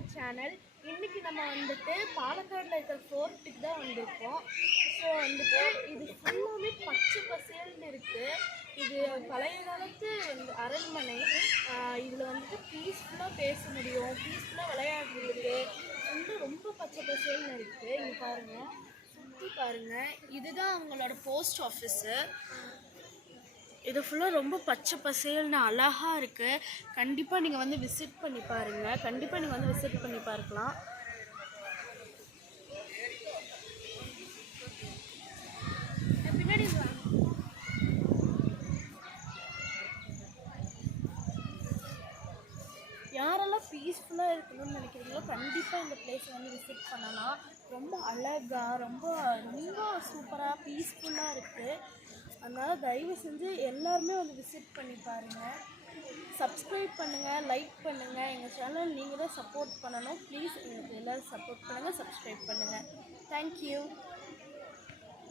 our channel. இன்னைக்கு நம்ம வந்துட்டு பாலக்காடுல இருக்கிற ஃபோர்ட்டுக்கு தான் வந்திருக்கோம். ஸோ வந்துட்டு இது ஃபுல்லாமே பச்சை பசேல்னு இருக்குது. இது பழைய காலத்து அரண்மனை. இதில் வந்துட்டு பீஸ்ஃபுல்லாக பேச முடியும், பீஸ்ஃபுல்லாக விளையாடுறதுக்கு வந்து ரொம்ப பச்சை பசேல்னு இருக்குது. இங்கே பாருங்கள், சுற்றி பாருங்கள். இதுதான் அவங்களோட போஸ்ட் ஆஃபீஸு. இது ஃபுல்லாக ரொம்ப பச்சை பசேல்னு அழகாக இருக்குது. கண்டிப்பாக நீங்கள் வந்து விசிட் பண்ணி பாருங்கள். கண்டிப்பாக நீங்கள் வந்து விசிட் பண்ணி பார்க்கலாம். பின்னாடி யாரெல்லாம் பீஸ்ஃபுல்லாக இருக்கணும்னு நினைக்கிறீங்களோ கண்டிப்பாக இந்த பிளேஸை வந்து விசிட் பண்ணலாம். ரொம்ப அழகாக ரொம்ப ரொம்ப சூப்பராக பீஸ்ஃபுல்லாக இருக்குது. அதனால் தயவு செஞ்சு எல்லாருமே வந்து விசிட் பண்ணி பாருங்கள். சப்ஸ்கிரைப் பண்ணுங்கள், லைக் பண்ணுங்கள். எங்கள் சேனல் நீங்கள் தான் சப்போர்ட் பண்ணணும். ப்ளீஸ் எங்களுக்கு எல்லோரும் சப்போர்ட் பண்ணுங்கள், சப்ஸ்கிரைப் பண்ணுங்கள். தேங்க்யூ.